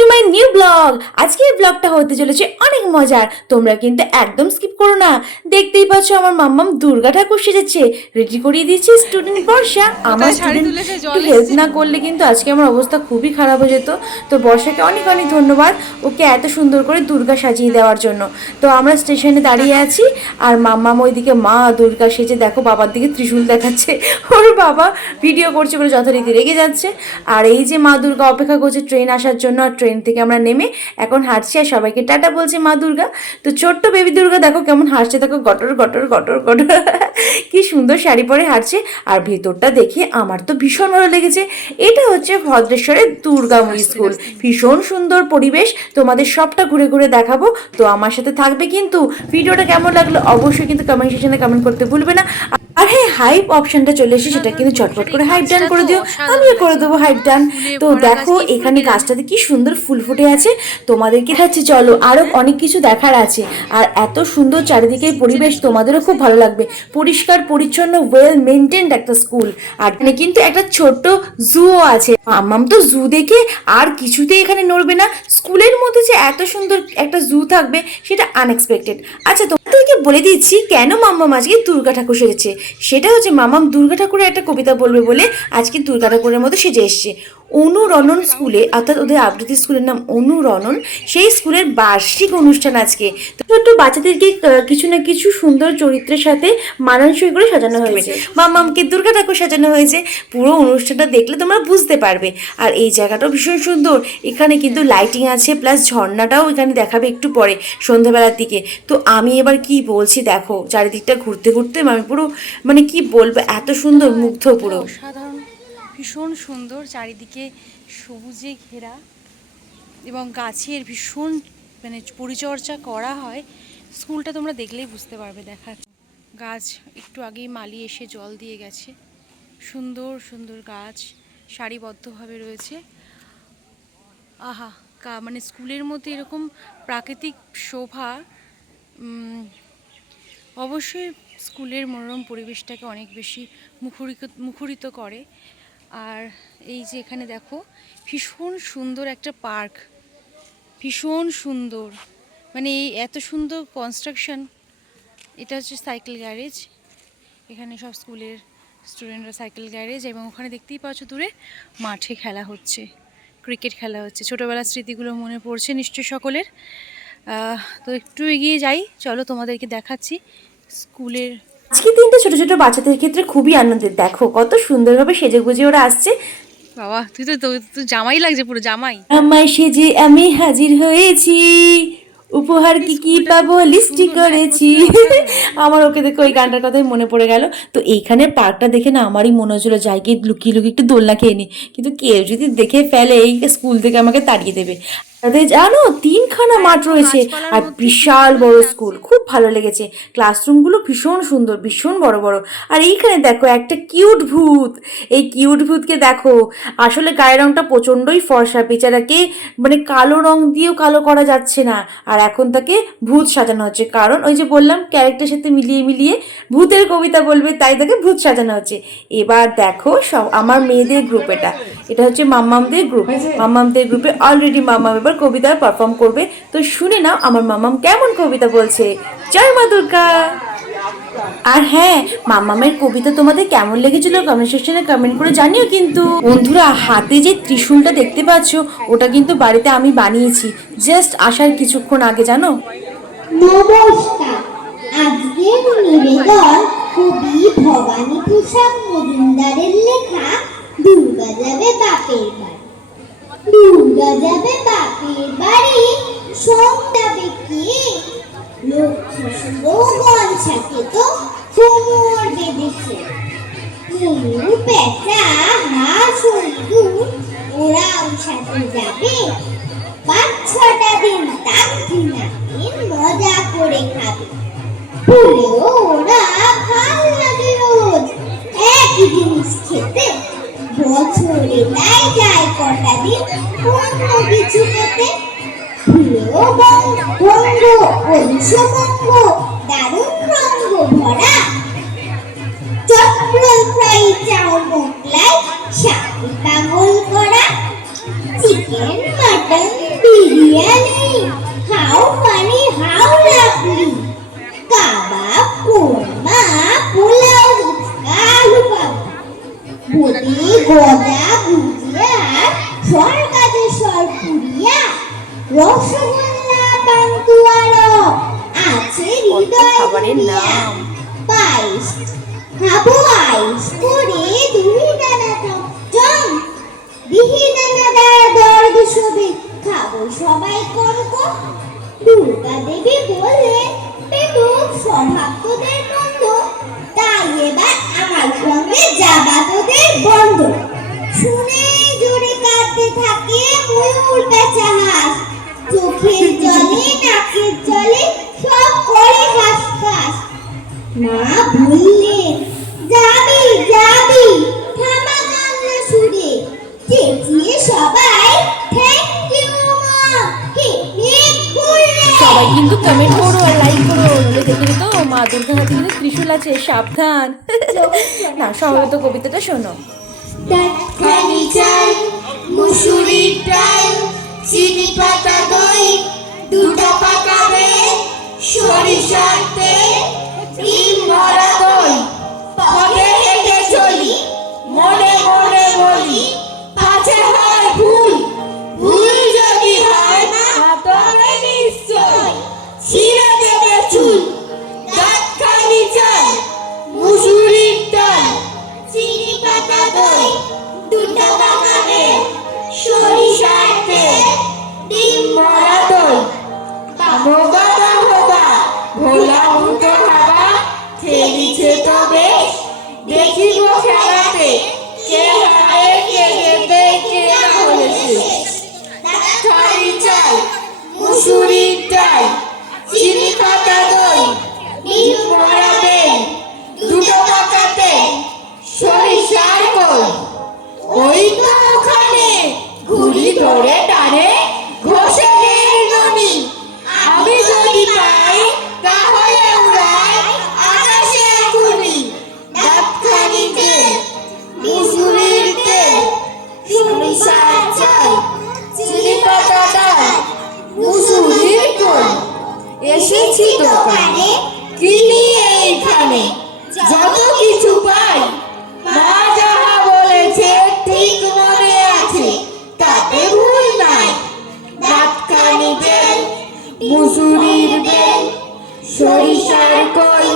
To my new blog. আজকের ব্লগটা হতে চলেছে অনেক মজার, তোমরা কিন্তু একদম স্কিপ করো না। দেখতেই পাচ্ছ আমার মাম্মাম দুর্গা ঠাকুর সেজেছে, রেডি করিয়ে দিয়েছি স্টুডেন্ট বর্ষা। আমার স্টুডেন্ট একটু হেল্প না করলে কিন্তু আজকে আমার অবস্থা খুবই খারাপ হয়ে যেত। তো বর্ষাকে অনেক অনেক ধন্যবাদ, ওকে এত সুন্দর করে দুর্গা সাজিয়ে দেওয়ার জন্য। তো আমরা স্টেশনে দাঁড়িয়ে আছি আর মাম্মাম ওইদিকে মা দুর্গা সেজে দেখো বাবার দিকে ত্রিশূল দেখাচ্ছে। ওর বাবা ভিডিও করছে বলে যথারীতি রেগে যাচ্ছে। আর এই যে মা দুর্গা অপেক্ষা করছে ট্রেন আসার জন্য, আর ট্রেন থেকে আমরা নেমে এখন হাঁটছি আর সবাইকে টাটা বলছে মা দুর্গা। তো ছোট্ট বেবি দুর্গা দেখো কেমন হাঁটছে, দেখো গটর গটর গটর গটর কি সুন্দর শাড়ি পরে হাঁটছে। আর ভেতরটা দেখে আমার তো ভীষণ ভালো লেগেছে। এটা হচ্ছে ভদ্রেশ্বরের দুর্গাময়ী স্কুল, ভীষণ সুন্দর পরিবেশ, তোমাদের সবটা ঘুরে ঘুরে দেখাবো। তো আমার সাথে থাকবে কিন্তু। ভিডিওটা কেমন লাগলো অবশ্যই কিন্তু কমেন্ট সেকশনে কমেন্ট করতে ভুলবে না। আর হ্যাঁ, হাইপ অপশনটা চলে এসেছে, সেটা কিন্তু চটপট করে হাইপ ডান করে দিও, আমিও করে দেবো হাইপ ডান। তো দেখো এখানে গাছটাতে কি সুন্দর ফুল ফুটে আছে, তোমাদেরকে দেখাচ্ছি চলো, আরো অনেক কিছু দেখার আছে। আর এত সুন্দর চারিদিকের পরিবেশ, তোমাদেরও খুব ভালো লাগবে। পরিষ্কার পরিচ্ছন্ন ওয়েল মেনটেন্ড একটা স্কুল। আর এখানে কিন্তু একটা ছোট্ট জুও আছে। মাম্মাম তো জু দেখে আর কিছুতেই এখানে নড়বে না। স্কুলের মধ্যে যে এত সুন্দর একটা জু থাকবে সেটা আনএক্সপেক্টেড। আচ্ছা তোমাদেরকে বলে দিচ্ছি কেন মাম্মাম আজকে দুর্গা ঠাকুর সেজেছে। সেটা হচ্ছে মাম্মাম দুর্গা ঠাকুরের একটা কবিতা বলবে বলে আজকে দুর্গা ঠাকুরের মতো সেজে এসছে। অনুরণন স্কুলে, অর্থাৎ ওদের আবৃত্তি স্কুলের নাম অনুরণন, সেই স্কুলের বার্ষিক অনুষ্ঠান আজকে। তো ছোট্ট বাচ্চাদেরকে কিছু না কিছু সুন্দর চরিত্রের সাথে মানানসই করে সাজানো হয়েছে। মাম্মামকে দুর্গা ঠাকুর সাজানো হয়েছে। পুরো অনুষ্ঠানটা দেখলে তোমরা বুঝতে পারবে। আর এই জায়গাটাও ভীষণ সুন্দর, এখানে কিন্তু লাইটিং আছে, প্লাস ঝর্ণাটাও এখানে দেখাবে একটু পরে সন্ধ্যাবেলার দিকে। তো আমি এবার কি বলছি দেখো, চারিদিকটা ঘুরতে ঘুরতে আমি পুরো মানে কি বলবো, এত সুন্দর, মুগ্ধ পুরো। সাধারণ ভীষণ সুন্দর, চারিদিকে সবুজে ঘেরা এবং গাছের ভীষণ মানে পরিচর্যা করা হয়। স্কুলটা তোমরা দেখলেই বুঝতে পারবে। দেখা গাছ একটু আগেই মালি এসে জল দিয়ে গেছে। সুন্দর সুন্দর গাছ সারিবদ্ধভাবে রয়েছে। আহা, মানে স্কুলের মধ্যে এরকম প্রাকৃতিক শোভা অবশ্যই স্কুলের মনোরম পরিবেশটাকে অনেক বেশি মুখরিত করে। আর এই যে এখানে দেখো ভীষণ সুন্দর একটা পার্ক, ভীষণ সুন্দর, মানে এই এত সুন্দর কনস্ট্রাকশন। এটা হচ্ছে সাইকেল গ্যারেজ, এখানে সব স্কুলের স্টুডেন্টরা সাইকেল গ্যারেজ, এবং ওখানে দেখতেই পাচ্ছ দূরে মাঠে খেলা হচ্ছে, ক্রিকেট খেলা হচ্ছে। ছোটোবেলার স্মৃতিগুলো মনে পড়ছে নিশ্চয়ই সকলের। তো একটু এগিয়ে যাই, চলো তোমাদেরকে দেখাচ্ছি স্কুলের। আজকে দিনটা ছোট ছোট বাচ্চাদের ক্ষেত্রে খুবই আনন্দের। দেখো কত সুন্দরভাবে সেজে গুজে ওরা আসছে। বাবা তুই তো জামাই লাগছে, পুরো জামাই। আমায় সেজে আমি হাজির হয়েছি, উপহার কি কি পাবো লিস্টি করেছি। আমার ওকে দেখে ওই গানটার কথাই মনে পড়ে গেল। তো এইখানে পার্কটা দেখে না আমারই মনে হচ্ছিল যাই গিয়ে লুকিয়ে লুকিয়ে একটু দোলনা খেয়ে নি, কিন্তু কেউ যদি দেখে ফেলে এই স্কুল থেকে আমাকে তাড়িয়ে দেবে। তাদের জানো 3খানা মাঠ রয়েছে আর বিশাল বড় স্কুল, খুব ভালো লেগেছে। ক্লাসরুমগুলো ভীষণ সুন্দর, ভীষণ বড় বড়। আর এইখানে দেখো একটা কিউট ভূত, এই কিউট ভূতকে দেখো, আসলে গায়ের রংটা প্রচণ্ডই ফর্সা, বেচারাকে মানে কালো রং দিয়েও কালো করা যাচ্ছে না। আর এখন তাকে ভূত সাজানো হচ্ছে, কারণ ওই যে বললাম ক্যারেক্টারের সাথে মিলিয়ে মিলিয়ে ভূতের কবিতা বলবে, তাই তাকে ভূত সাজানো হচ্ছে। এবার দেখো সব আমার মেয়েদের গ্রুপ, এটা হচ্ছে মাম্মামদের গ্রুপ। মাম্মামদের গ্রুপে অলরেডি মাম্মাম এবার কবিতা পারফর্ম করবে। তো শুনে নাও আমার মাম্মাম কেমন কবিতা বলছে। জয় মা দুর্গা। আর হ্যাঁ, মাম্মামের কবিতা তোমাদের কেমন লেগেছিল কমেন্ট সেকশনে কমেন্ট করে জানিও কিন্তু। বন্ধুরা হাতে যে ত্রিশূলটা দেখতে পাচ্ছ, ওটা কিন্তু বাড়িতে আমি বানিয়েছি জাস্ট আসার কিছুক্ষণ আগে, জানো। নমস্কার, আজকের নিবেদন কবি ভবানী প্রসাদ মজুমদারের লেখা দুর্গা যাবে বাপের বাড়ি। দুর্গা যাবে বাপের বাড়ি, সন্তাবে কে? লক্ষ্মী স্লোগান সাথে তো কোমর বেঁধেছে। ময়ূর পেঁচা হাঁস হরিণ ওরাও সাথে যাবে। 5-6টা দিন তান্ত্রিক নাতিন মজা করে খাবে। ভুলেও ওরা ভাল লাগে রোজ একই জিনিস খেতে। বছরে তাই যায় কটা দিন অন্য কিছু পেতে। ভুলেও ভঙ্গ অংশভঙ্গ দারুণ রঙ্গ ভরা। চট্টল ফ্রাই চাও মোগলাই শাড়ি পাগল করা। Chicken mutton biryani, how funny how lovely, kebab, korma, pulao, phuchka, aloo kabli, বোঁদে, গজা, ভুজিয়া, সরকাজে সরপুরিয়া, রসগোল্লা, পান্তুয়া রস, আছে হৃদয় খাবারের দুনিয়া। নাম। পায়েস খাবো আইস করে দুই দানা চমচম, দিহি দানা দ্বারা দর্দ শোবে, খাবো সবাই কনকন। দুর্গা দেবী বললেন, বেটুক স্বভাব তোদের মন্দ, তাই এবার আমার সঙ্গে যাবা তোদের বন্ধ। শুনে জোরে কাঁদতে থাকে ময়ূর বেচা হাঁস, চোখের জলে নাকের জলে সব করে হাস হাস। মা বললেন, যাবি যাবি, থামা কান্না সুরে, চেঁচিয়ে সবাই থ্যাংক ইউ মা, পিকনিক ঘুরবে। সবাই কিন্তু কমেন্ট করো আর লাইক করো, নইলে দেখবে তো মা দুর্গা হাতে কিন্তু ত্রিশূল আছে, সাবধান। না সম্ভবত কবিতাটা শোনো। টাটকানি চাল, মুসুরির ডাল, চিনি পাতা দই, দুটো পাকাবে, সরিষার তেল, ডিম ভরা দই, পথে হেঁটে চলি, মনে মনে বলি, পাছে হয় ভুল, ভুল যদি হয় না তবে নিশ্চয় ছিঁড়ে দেবে চুল। টাটকানি চাল, মুসুরির ডাল, চিনি পাতা দই, দুটো পাকাবে, সরিষার তেল, ডিম ভরা দই, বাবা বাবা ভোলা উল্টো খাবা, খেলিছে তো বেশ, দেখিব খেলাতে কে হারে কে দেবে কে না হয়েছে। টাটকানি চাল, মুসুরির ডাল, চিনি পাতা দই, ডিম ভরা বেল, দুটো পাকাতে, সরিষার কই, ওই তো ওখানে ঘুড়ি ধরে টানে ঘষে ননি, আমি যদি পাই তাহলে উড়াই আকাশে এখুনি। টাটকানি তেল, মুসুরির তেল, সরিষার চাল, চিনি পাতা ডাল, মুসুরির কই, এসেছি দোকানে কিনি এইখানে, যত কিছু পাই মা যাহা বলেছে ঠিক মনে আছে, তাতে ভুল নাই। টাটকানি বেল, মুসুরির বেল, সরিষার কই,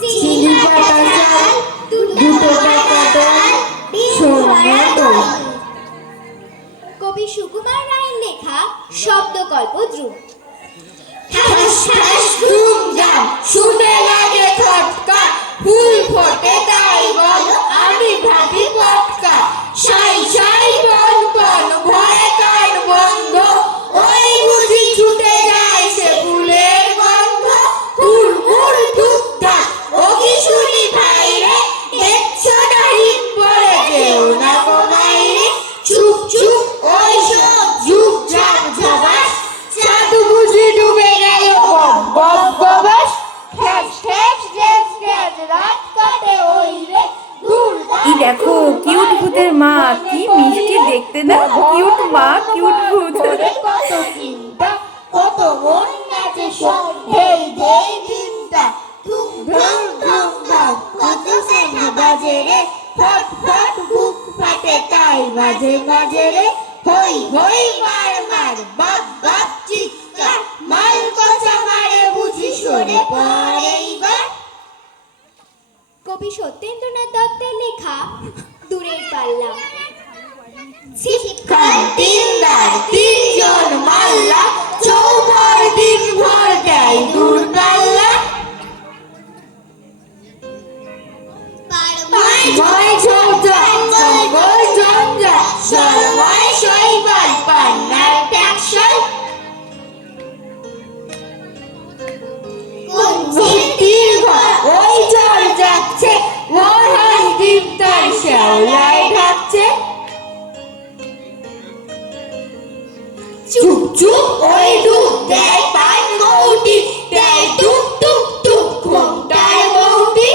চিনি পাতা চাল, দুটো পাতা ডাল, সোনা দই। কবি সুকুমার রায়ের লেখা শব্দকল্প ধ্রুব। ঠাস ঠাস ধুমধাম শুনে লাগে খটকা, ফুল ফোটে তাই বল আমি ভাবি পটকা, সাই সাই বন বন ভয়ে কান বন্ধ, ওই বুঝি ছুটে যায় সে ফুলের গন্ধ। হুড়মুড় ধুপধাপ ও কি শুনি ভাই রে, দেখছো না হিম পড়ে কেউ না গো বাইরে, চুপ চুপ ওই সব ঝুপ ঝাপ ঝাবাস, সাধু বুঝি ডুবে গেল বব বব গবাস, ঠ্যাস ঠ্যাস ঠ্যাস ঠ্যাস রাত কাটে ওই রে, দূর এই দেখো কিউট ভূতের মা, কি মিষ্টি দেখতে না, কিউট মা কিউট ভূত। কত চিন্তা কত মন নাচে সব ঢেই ঢেই চিন্তা, ধুম ধুম ধুম ধাম কত সেনা বাজে রে, ফট ফট বুক ফাটে তাই মাঝে মাঝে রে, হই হই মার মার বাপ বাপ চিৎকার, মাল কচা মারে বুঝি সরে পড়ে এইবার। কবি সত্যেন্দ্রনাথ দত্তের লেখা দূরের পাল্লা। শিক্ষার দিনদার তিনজন মাল্লা, চৌপর দিন ভর দেয় দূরপাল্লা, ময় ঝঞ্ঝাট জঙ্গল জঞ্জাট, সরময় শৈবাল পান্নার ট্যাকশন, ভক্তির ঘর ওই জল যাচ্ছে, ওর হাস ডিম তার শ্যাওলায় ঢাকছে, চুপ চুপ ওই ডুব দেয় পান গৌটি, দেয় টুক টুক টুক ঘোমটার বৌটি,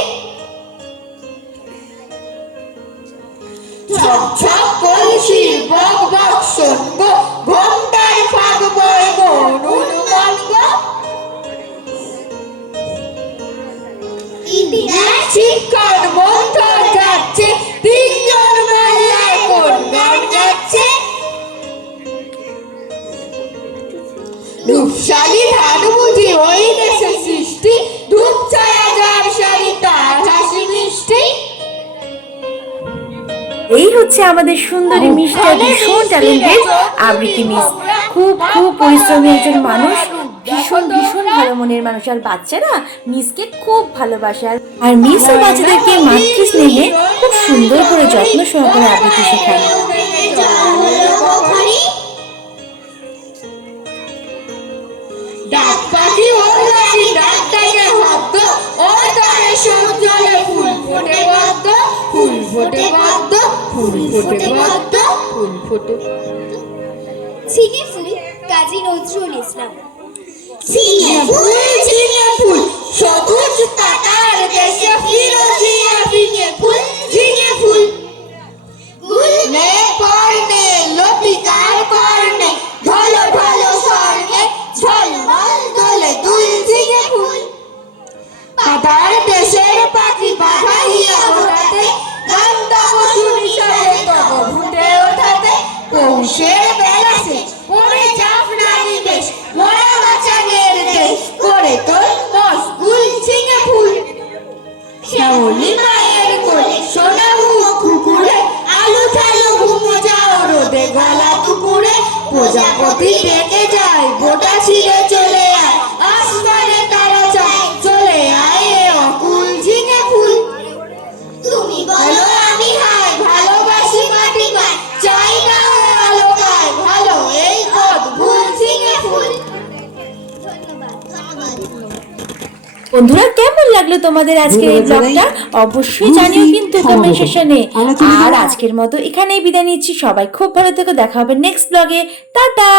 ছক ছক কলসির বক বক শোনবো, ঘোমটার ফাঁক বয়ে রূপশালী ধান বুঝি ওই দেশের সৃষ্টি, ধূপ ছায়া যার শাড়ি তার হাসি মিষ্টি। এই হচ্ছে আমাদের সুন্দরী মিস্টার ভীষণ ট্যালেন্টেড আবৃত্তি মিস। খুব খুব পরিশ্রমী একজন মানুষ, ভীষণ ভীষণ ভালো মনের মানুষ। আর বাচ্চারা মিসকে খুব ভালোবাসে, আর মিস ও বাচ্চাদেরকে মাতৃ স্নেহে খুব সুন্দর করে যত্ন সহকারে আবৃত্তি শেখায়। ডাক পাখি ওর রাখি ডাক ডাকে ভদ্র, ওর দ্বারে সূর্যলে ফুল ফোটে পদ্ম, ফুল ফোটে পদ্ম, ফুল ফোটে পদ্ম, ফুল ফোটে। ছিনে ফুল কাজী নজরুল ইসলাম। ছিনে ফুল ছিনে ফুল সবুজ পাতার দেশে ফিরোজিয়া ফিনে ফুল ঝিঙে ফুল। গুলনে পর্ণে লতিকার কর্ণে ঢলো ঢলো স্বর্ণে ঝলমল দোলে দুল ঝিঙে ফুল। পাতার দেশের পাখি পাঠাইয়া ওঠাতে, গান তব শুনি সবে তব ফুটে ওঠাতে। পৌষের বেলাসে পড়ে জাফরানি বেশ, মরা বাচানের দেশ করে তোর মশগুল ঝিঙে ফুল। শ্যামলী মায়ের কোলে সোনা মুখ কুকুরে, আলু ঠালু ঘুমো যাও রোদে গলা দুপুরে। প্রজাপতি ডেকে যায় বোটা ছিঁড়ে চলে আয়, আসমানে তারা চায় চলে আয় এ অকুল ঝিঙে ফুল। তুমি বলো আমি হায় ভালোবাসি মাটি পায়, চাই না ওর আলো গায় ভালো এই অদ্ভুত ঝিঙে ফুল। বন্ধুরা, কেমন লাগলো তোমাদের আজকের এই ব্লগটা? অবশ্যই জানিও কিন্তু কমেন্ট সেকশনে। আর আজকের মতো এখানেই বিদায় নিচ্ছি। সবাই খুব ভালো থেকো, দেখা হবে নেক্সট ব্লগে। টাটা।